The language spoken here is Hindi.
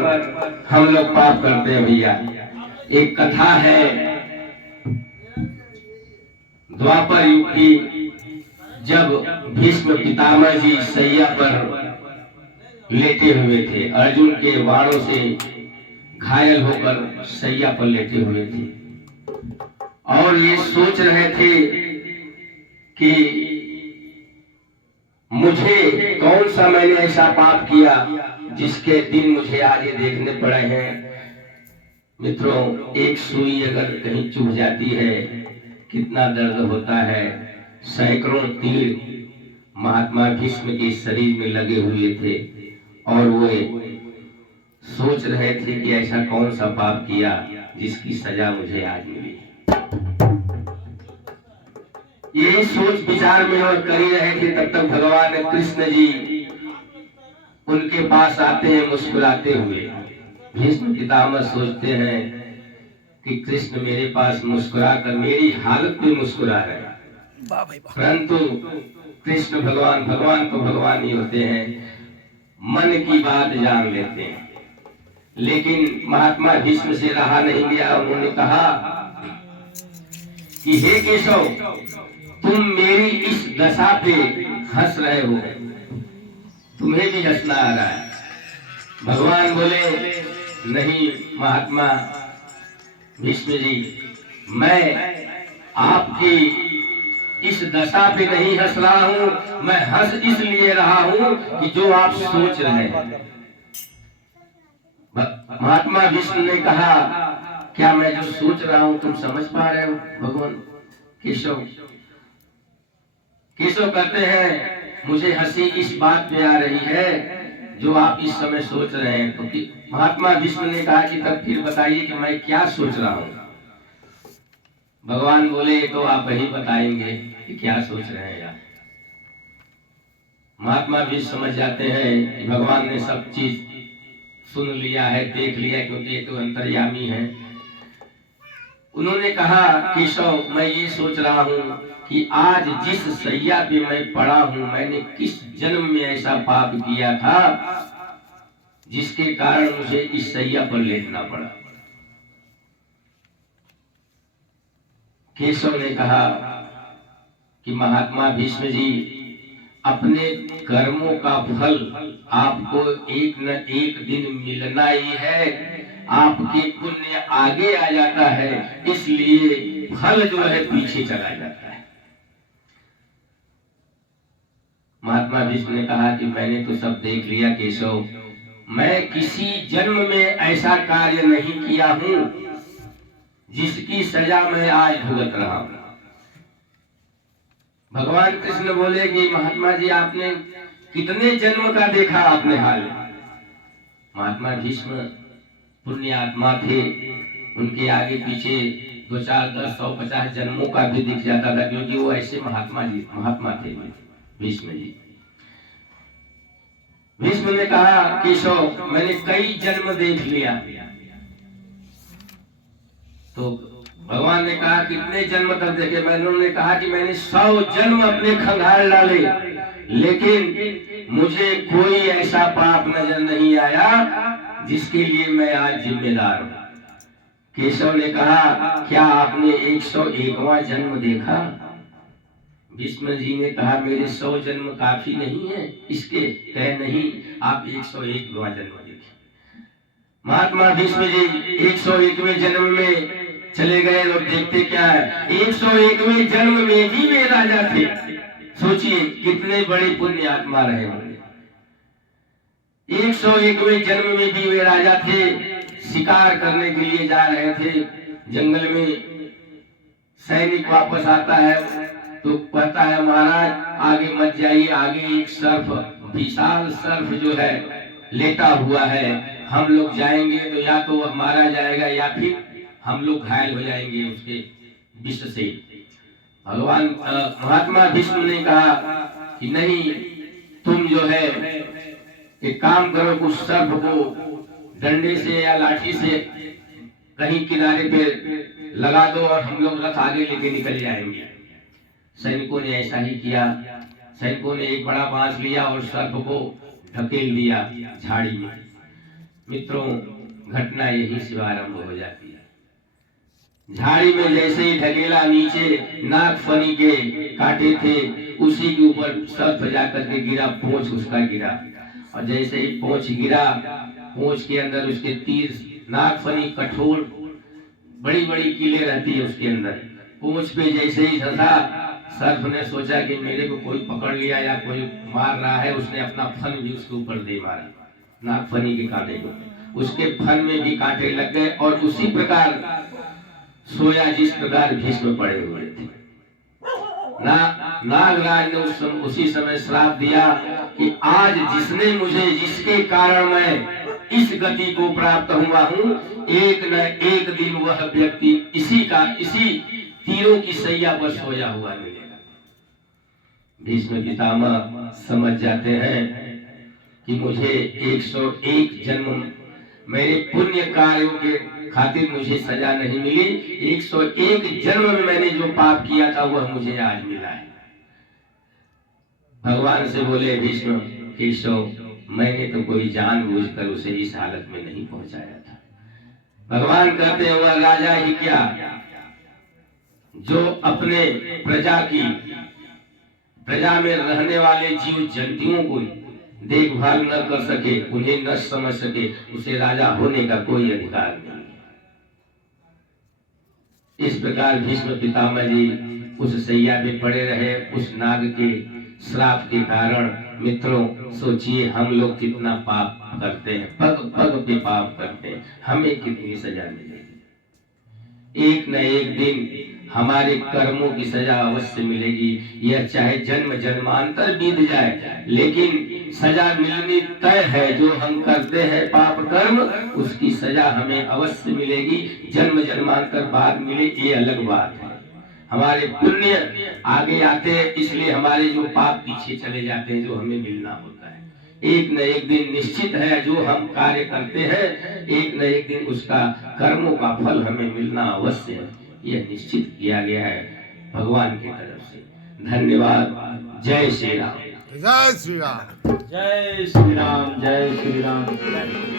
पर हम लोग पाप करते हैं भैया। एक कथा है द्वापर युग की, जब भीष्म पितामह जी सैया पर लेटे हुए थे, अर्जुन के बाणों से घायल होकर सैया पर लेटे हुए थे और ये सोच रहे थे कि मुझे कौन सा मैंने ऐसा पाप किया जिसके दिन मुझे आज ये देखने पड़े हैं। मित्रों, एक सुई अगर कहीं चुभ जाती है कितना दर्द होता है। सैकड़ों तीर महात्मा भीष्म के शरीर में लगे हुए थे और वे सोच रहे थे कि ऐसा कौन सा पाप किया जिसकी सजा मुझे आज मिली। यही सोच विचार में और कर ही रहे थे, तब तक भगवान कृष्ण जी उनके पास आते हैं मुस्कुराते हुए। भीष्म पितामह सोचते हैं कि कृष्ण मेरे पास मुस्कुरा कर मेरी हालत में मुस्कुरा रहे हैं, परंतु कृष्ण भगवान तो भगवान ही होते हैं, मन की बात जान लेते हैं। लेकिन महात्मा भीष्म से रहा नहीं गया, उन्होंने कहा कि हे केशव, तुम मेरी इस दशा पे हंस रहे हो, तुम्हें भी हंसना आ रहा है। भगवान बोले, नहीं महात्मा भीष्म जी, मैं आपकी इस दशा पे नहीं हंस रहा हूं, मैं हंस इसलिए रहा हूं कि जो आप सोच रहे हैं। महात्मा भीष्म ने कहा, क्या मैं जो सोच रहा हूं तुम समझ पा रहे हो? भगवान केशव कहते हैं, मुझे हंसी इस बात पे आ रही है जो आप इस समय सोच रहे हैं। तो महात्मा भीष्म ने कहा कि तब फिर बताइए कि मैं क्या सोच रहा हूं। भगवान बोले, तो आप वही बताएंगे कि क्या सोच रहे हैं आप। महात्मा भी समझ जाते हैं कि भगवान ने सब चीज सुन लिया है, देख लिया, क्योंकि ये तो अंतर्यामी है। उन्होंने कहा, केशव मैं ये सोच रहा हूं कि आज जिस सैया पे मैं पड़ा हूं, मैंने किस जन्म में ऐसा पाप किया था जिसके कारण मुझे इस सैया पर लेटना पड़ा। केशव ने कहा कि महात्मा भीष्म जी, अपने कर्मों का फल आपको एक न एक दिन मिलना ही है। आपके पुण्य आगे आ जाता है, इसलिए फल जो है पीछे चला जाता है। महात्मा भीष्म ने कहा कि मैंने तो सब देख लिया केशव, मैं किसी जन्म में ऐसा कार्य नहीं किया हूं जिसकी सजा मैं आज भुगत रहा हूं। भगवान कृष्ण बोले कि महात्मा जी, आपने कितने जन्म का देखा आपने हाल? महात्मा भीष्म पुण्य आत्मा थे, उनके आगे पीछे 2, 4, 10, 100, 50 जन्मों का भी दिख जाता था, क्योंकि वो ऐसे महात्मा थे भीष्म जी। भीष्म ने कहा, केशव मैंने कई जन्म देख लिया। तो भगवान ने कहा, कितने जन्म तक देखे? मैंने कहा कि मैंने 100 जन्म अपने खंगाल डाले, लेकिन मुझे कोई ऐसा पाप नजर नहीं आया जिसके लिए मैं आज जिम्मेदार हूं। केशव ने कहा, क्या आपने 101वां जन्म देखा? भीष्म जी ने कहा, मेरे 100 जन्म काफी नहीं है इसके? कहे नहीं, आप 101वां जन्म देखे। महात्मा भीष्म जी 101वें जन्म में चले गए और देखते क्या है, 101वें जन्म में भी वे राजा थे। सोचिए कितने बड़े पुण्य आत्मा रहे होंगे। 101वें जन्म में भी वे राजा थे, शिकार करने के लिए जा रहे थे जंगल में। सैनिक वापस आता है तो कहता है, महाराज आगे मत जाइए, आगे एक सर्प, विशाल सर्प जो है लेटा हुआ है, हम लोग जाएंगे तो या तो वह मारा जाएगा या फिर हम लोग घायल हो जाएंगे उसके विष से। भगवान महात्मा भीष्म ने कहा कि नहीं, तुम जो है एक काम करो, उस सर्प को डंडे से या लाठी से कहीं किनारे पे लगा दो और हम लोग रथ आगे लेके निकल जाएंगे। सैनिकों ने ऐसा ही किया। सैनिकों ने एक बड़ा बांस लिया और सर्प को ढकेल दिया झाड़ी में। मित्रों घटना यही से आरंभ हो जाती है। झाड़ी में जैसे ही ढकेला नीचे नागफनी के काटे थे, उसी के ऊपर सर्प जाकर के गिरा, पोंछ उसका गिरा, और जैसे ही पोंछ गिरा, पोंछ के अंदर उसके तीर, नागफनी कठोर बड़ी बड़ी कीलें रहती है उसके अंदर, पूंछ पे जैसे ही धंसा, सर्प ने सोचा कि मेरे को कोई पकड़ लिया या कोई मार रहा है, उसने अपना फन भी उसके ऊपर दे मारा, नागफनी के कांटे को, उसके फन में भी कांटे लग गए और उसी प्रकार सोया जिस प्रकार भीष्म पड़े हुए थे। नागराज ने उसी समय श्राप दिया कि आज जिसने मुझे, जिसके कारण मैं इस गति को प्राप्त हुआ हूँ, एक न एक दिन वह व्यक्ति इसी तीरों की सैया पर सोया हुआ मिलेगा। भीष्म पितामह समझ जाते हैं कि मुझे 101 जन्म मेरे पुण्य कार्यों के खातिर मुझे सजा नहीं मिली, 101 जन्म में मैंने जो पाप किया था वह मुझे आज मिला है। भगवान से बोले भीष्म, केशव, मैंने तो कोई जानबूझकर उसे इस हालत में नहीं पहुंचाया था। भगवान कहते हैं वह राजा ही क्या, जो अपने प्रजा में रहने वाले जीव जंतुओं को देखभाल न कर सके, उन्हें न समझ सके, उसे राजा होने का कोई अधिकार नहीं। इस प्रकार भीष्म पितामह जी उस सैया पे पड़े रहे, उस नाग के श्राप के कारण। मित्रों सोचिए हम लोग कितना पाप करते हैं, पग पग पे पाप करते हैं, हमें कितनी सजा मिलेगी। एक न एक दिन हमारे कर्मों की सजा अवश्य मिलेगी, यह चाहे जन्म जन्मांतर बीत जाए, लेकिन सजा मिलनी तय है। जो हम करते हैं पाप कर्म, उसकी सजा हमें अवश्य मिलेगी। जन्म जन्मांतर बाद मिले ये अलग बात है। हमारे पुण्य आगे आते हैं, इसलिए हमारे जो पाप पीछे चले जाते हैं, जो हमें मिलना होता है। एक न एक दिन निश्चित है, जो हम कार्य करते हैं एक न एक दिन उसका कर्मों का फल हमें मिलना अवश्य है, यह निश्चित किया गया है भगवान की तरफ से। धन्यवाद। जय श्री राम। जय श्री राम। जय श्री राम। जय श्री राम।